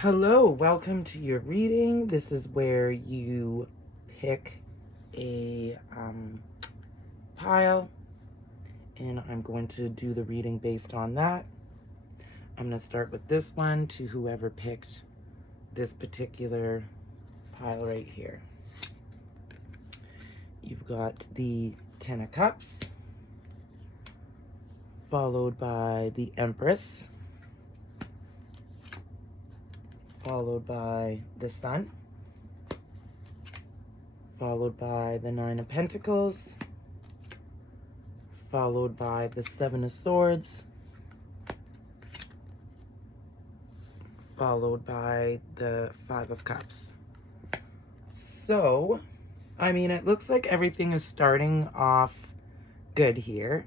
Hello, welcome to your reading. This is where you pick a pile, and I'm going to do the reading based on that. I'm going to start with this one to whoever picked this particular pile right here. You've got the Ten of Cups, followed by the Empress, followed by the Sun, followed by the Nine of Pentacles, followed by the Seven of Swords, followed by the Five of Cups. So, I mean, it looks like everything is starting off good here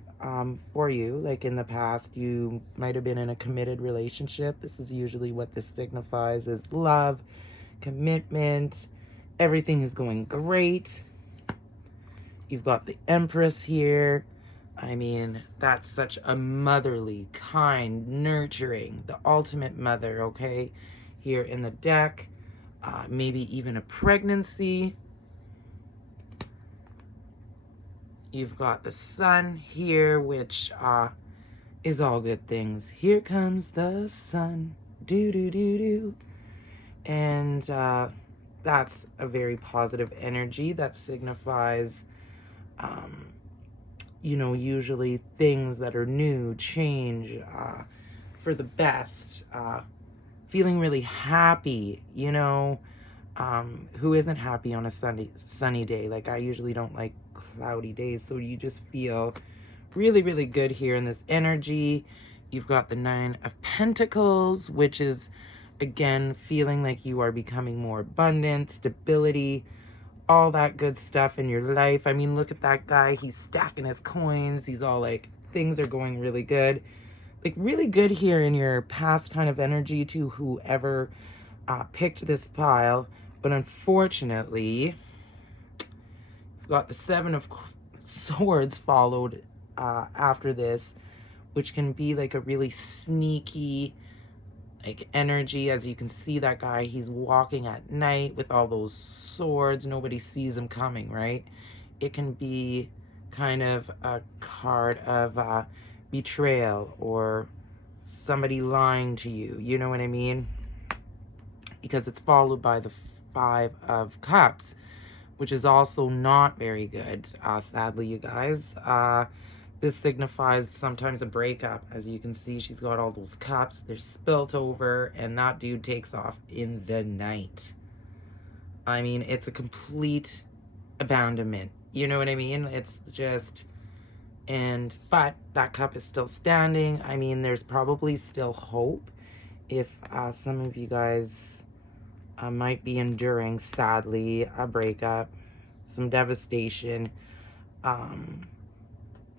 for you. Like in the past, you might have been in a committed relationship. This is usually what this signifies, is love, commitment. Everything is going great. You've got the Empress here. I mean, that's such a motherly, kind, nurturing, the ultimate mother, okay? Here in the deck, maybe even a pregnancy. You've got the Sun here, which is all good things. Here comes the sun, do-do-do-do. And that's a very positive energy that signifies you know, usually things that are new, change for the best, feeling really happy, you know. Who isn't happy on a sunny day? Like, I usually don't like cloudy days, so you just feel really, really good here in this energy. You've got the Nine of Pentacles, which is, again, feeling like you are becoming more abundant, stability, all that good stuff in your life. I mean, look at that guy. He's stacking his coins. He's all like, things are going really good. Like, really good here in your past kind of energy to whoever picked this pile. But unfortunately, you've got the Seven of Swords followed after this, which can be like a really sneaky like energy. As you can see, that guy, he's walking at night with all those swords. Nobody sees him coming, right? It can be kind of a card of betrayal or somebody lying to you, you know what I mean? Because it's followed by the Five of Cups, which is also not very good, sadly, you guys. This signifies sometimes a breakup. As you can see, she's got all those cups. They're spilt over, and that dude takes off in the night. I mean, it's a complete abandonment. You know what I mean? It's just... but that cup is still standing. I mean, there's probably still hope if some of you guys might be enduring, sadly, a breakup, some devastation.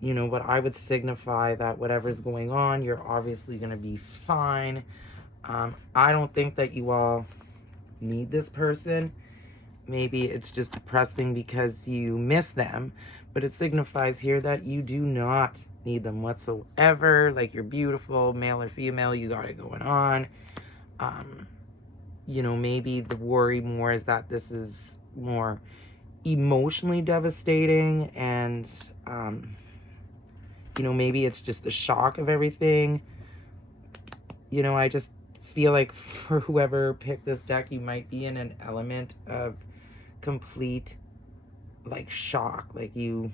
You know, but I would signify that whatever's going on, you're obviously going to be fine. I don't think that you all need this person. Maybe it's just depressing because you miss them, but it signifies here that you do not need them whatsoever. Like, you're beautiful, male or female, you got it going on. You know, maybe the worry more is that this is more emotionally devastating, and you know, maybe it's just the shock of everything. You know, I just feel like for whoever picked this deck, you might be in an element of complete, like, shock. Like, you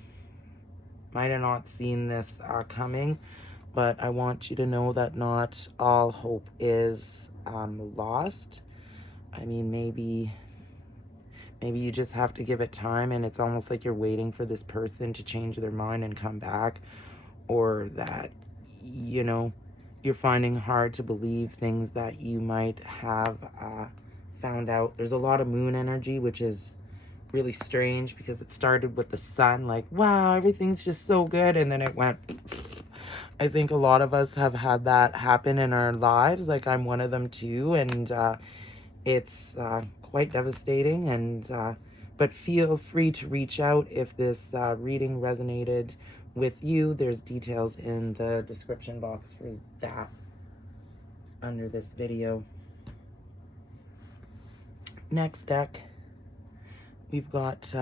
might have not seen this coming, but I want you to know that not all hope is lost. I mean, maybe you just have to give it time, and it's almost like you're waiting for this person to change their mind and come back. Or that, you know, you're finding hard to believe things that you might have found out. There's a lot of moon energy, which is really strange because it started with the sun, like, wow, everything's just so good, and then it went. I think a lot of us have had that happen in our lives. Like, I'm one of them too, and it's quite devastating. And but feel free to reach out if this reading resonated with you. There's details in the description box for that under this video. Next deck, we've got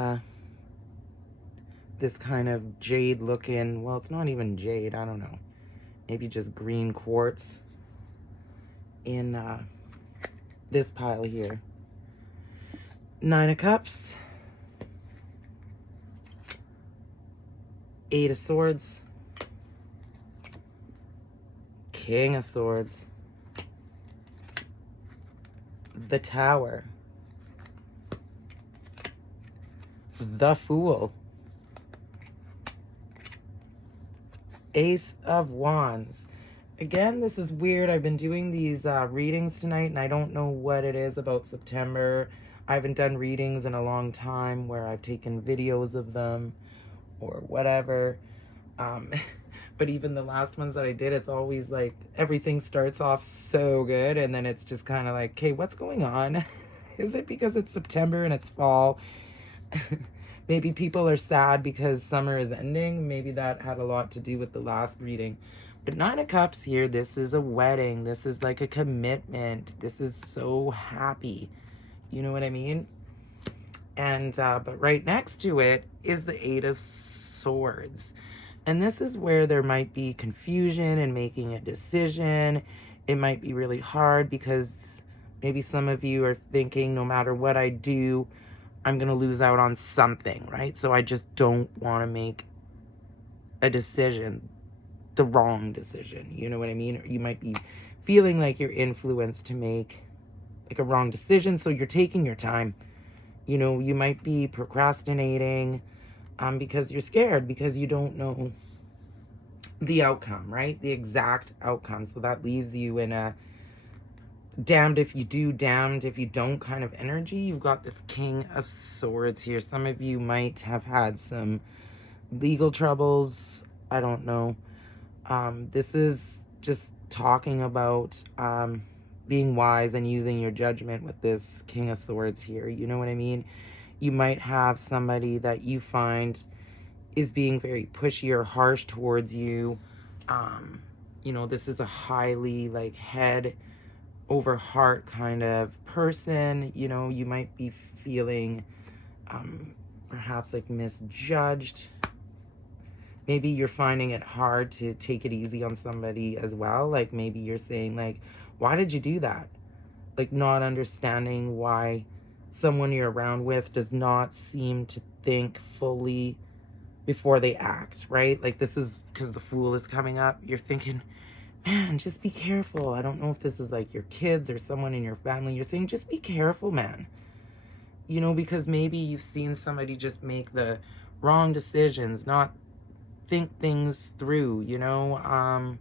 this kind of jade looking, well, it's not even jade, I don't know. Maybe just green quartz in this pile here. 9 of Cups, 8 of Swords, King of Swords, the Tower, the Fool, Ace of Wands. Again, this is weird. I've been doing these readings tonight, and I don't know what it is about September. I haven't done readings in a long time where I've taken videos of them or whatever. But even the last ones that I did, it's always like everything starts off so good, and then it's just kind of like, okay, what's going on? Is it because it's September and it's fall? Maybe people are sad because summer is ending. Maybe that had a lot to do with the last reading. But 9 of Cups here, this is a wedding. This is like a commitment. This is so happy. You know what I mean? And but right next to it is the 8 of Swords. And this is where there might be confusion in making a decision. It might be really hard because maybe some of you are thinking, no matter what I do, I'm going to lose out on something, right? So I just don't want to make a decision, the wrong decision. You know what I mean? Or you might be feeling like you're influenced to make like a wrong decision. So you're taking your time. You know, you might be procrastinating because you're scared, because you don't know the outcome, right? The exact outcome. So that leaves you in a damned if you do, damned if you don't kind of energy. You've got this King of Swords here. Some of you might have had some legal troubles. I don't know. This is just talking about being wise and using your judgment with this King of Swords here. You know what I mean? You might have somebody that you find is being very pushy or harsh towards you. You know, this is a highly like head over heart kind of person. You know, you might be feeling perhaps like misjudged. Maybe you're finding it hard to take it easy on somebody as well. Like maybe you're saying like, why did you do that? Like not understanding why someone you're around with does not seem to think fully before they act, right? Like this is because the Fool is coming up. You're thinking, man, just be careful. I don't know if this is like your kids or someone in your family. You're saying, just be careful, man. You know, because maybe you've seen somebody just make the wrong decisions, not think things through, you know?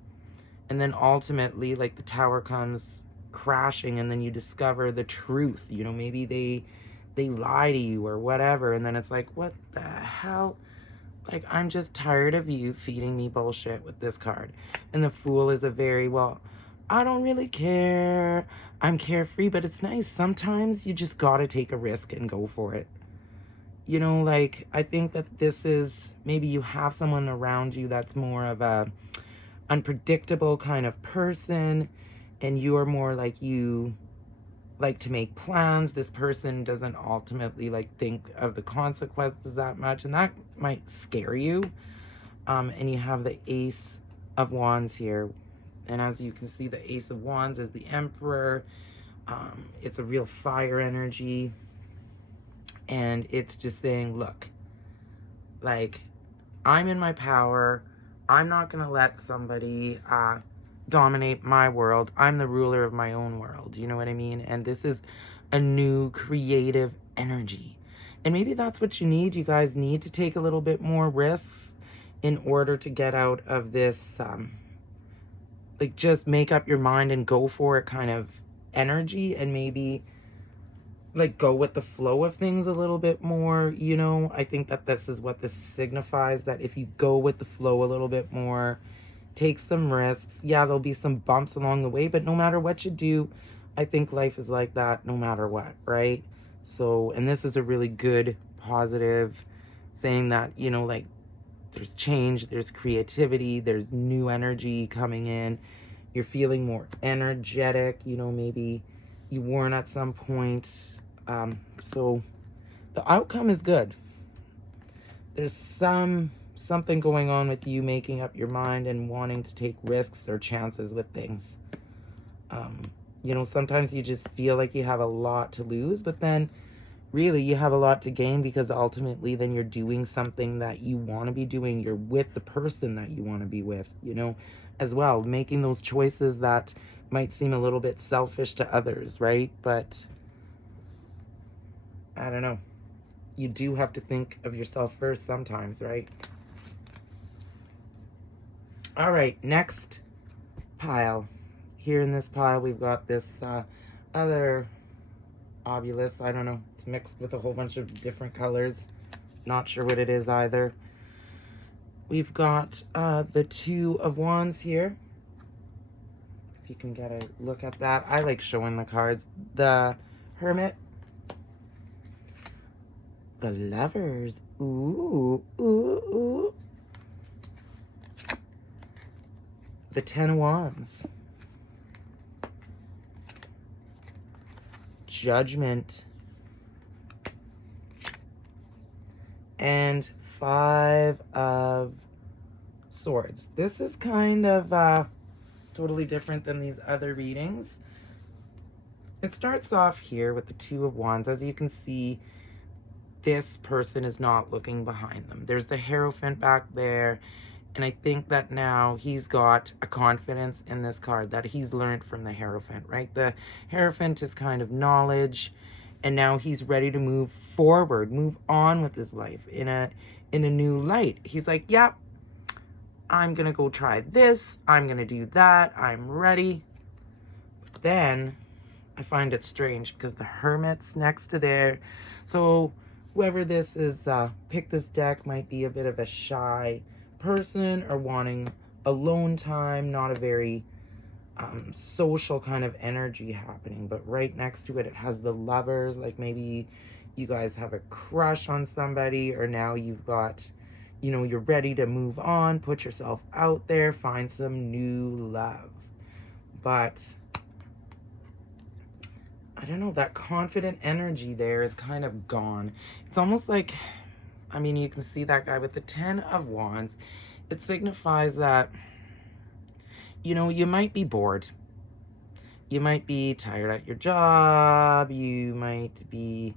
And then ultimately, like the Tower comes crashing, and then you discover the truth. You know, maybe they lie to you or whatever, and then it's like, what the hell? Like, I'm just tired of you feeding me bullshit with this card. And the Fool is a very, well, I don't really care. I'm carefree, but it's nice. Sometimes you just gotta take a risk and go for it. You know, like, I think that this is, maybe you have someone around you that's more of a unpredictable kind of person, and you're more like, you like to make plans. This person doesn't ultimately like think of the consequences that much, and that might scare you. And you have the Ace of Wands here, and as you can see, the Ace of Wands is the Emperor. It's a real fire energy, and it's just saying, look, like, I'm in my power. I'm not gonna let somebody dominate my world. I'm the ruler of my own world. You know what I mean? And this is a new creative energy. And maybe that's what you need. You guys need to take a little bit more risks in order to get out of this, like, just make up your mind and go for it kind of energy, and maybe like go with the flow of things a little bit more. You know, I think that this is what this signifies, that if you go with the flow a little bit more, take some risks. Yeah, there'll be some bumps along the way, but no matter what you do, I think life is like that no matter what, right? So, and this is a really good, positive saying that, you know, like there's change, there's creativity, there's new energy coming in. You're feeling more energetic. You know, maybe you weren't at some point. So the outcome is good. There's something going on with you making up your mind and wanting to take risks or chances with things. You know, sometimes you just feel like you have a lot to lose, but then really you have a lot to gain, because ultimately then you're doing something that you want to be doing. You're with the person that you want to be with, you know, as well, making those choices that might seem a little bit selfish to others, right? But I don't know. You do have to think of yourself first sometimes, right? All right, next pile. Here in this pile, we've got this other obulus. I don't know. It's mixed with a whole bunch of different colors. Not sure what it is either. We've got the Two of Wands here. If you can get a look at that. I like showing the cards. The Hermit. The Lovers. Ooh, ooh, ooh. The Ten of Wands. Judgment. And Five of Swords. This is kind of totally different than these other readings. It starts off here with the Two of Wands. As you can see, this person is not looking behind them. There's the Hierophant back there. And I think that now he's got a confidence in this card that he's learned from the Hierophant, right? The Hierophant is kind of knowledge, and now he's ready to move forward, move on with his life in a new light. He's like, yep, I'm going to go try this. I'm going to do that. I'm ready. But then I find it strange because the Hermit's next to there. So whoever this is, pick this deck, might be a bit of a shy person or wanting alone time, not a very social kind of energy happening. But right next to it, it has the Lovers. Like maybe you guys have a crush on somebody, or now you've got, you know, you're ready to move on, put yourself out there, find some new love. But I don't know, that confident energy there is kind of gone. It's almost like, I mean, you can see that guy with the Ten of Wands. It signifies that, you know, you might be bored. You might be tired at your job. You might be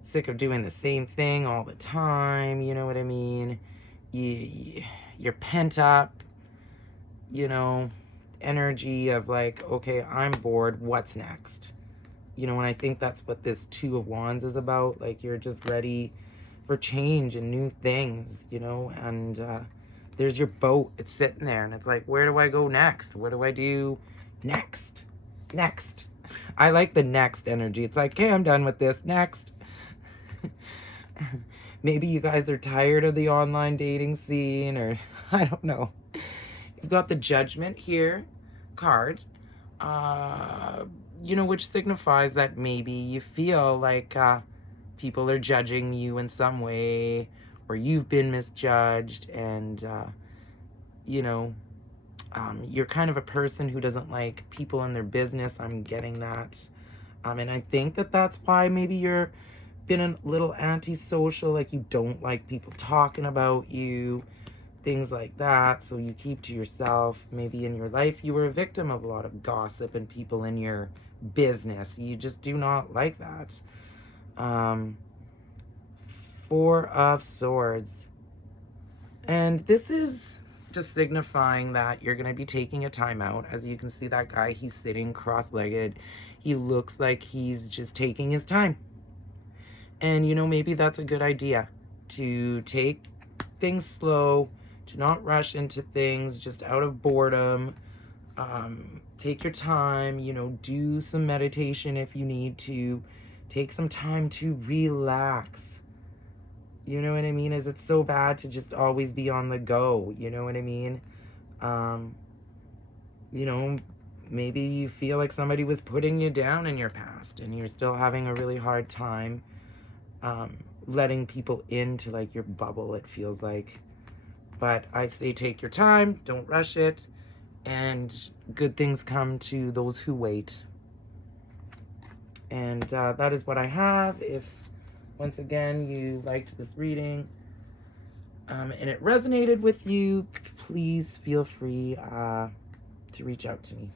sick of doing the same thing all the time. You know what I mean? You're pent up, you know, energy of like, okay, I'm bored. What's next? You know, and I think that's what this Two of Wands is about. Like, you're just ready for change and new things, you know, and there's your boat. It's sitting there, and it's like, where do I go next? What do I do next? Next. I like the next energy. It's like, okay, I'm done with this. Next. Maybe you guys are tired of the online dating scene, or I don't know. You've got the Judgment here card. You know, which signifies that maybe you feel like people are judging you in some way, or you've been misjudged, and you know, you're kind of a person who doesn't like people in their business. I'm getting that. And I think that that's why maybe you're been a little antisocial, like you don't like people talking about you, things like that, so you keep to yourself. Maybe in your life you were a victim of a lot of gossip and people in your business. You just do not like that. Four of Swords. And this is just signifying that you're going to be taking a time out. As you can see, that guy, he's sitting cross-legged. He looks like he's just taking his time. And, you know, maybe that's a good idea, to take things slow, to not rush into things just out of boredom. Take your time, you know, do some meditation if you need to. Take some time to relax. You know what I mean? Is it so bad to just always be on the go? You know what I mean? You know, maybe you feel like somebody was putting you down in your past, and you're still having a really hard time letting people into like your bubble, it feels like. But I say take your time, don't rush it, and good things come to those who wait. And that is what I have. If, once again, you liked this reading and it resonated with you, please feel free to reach out to me.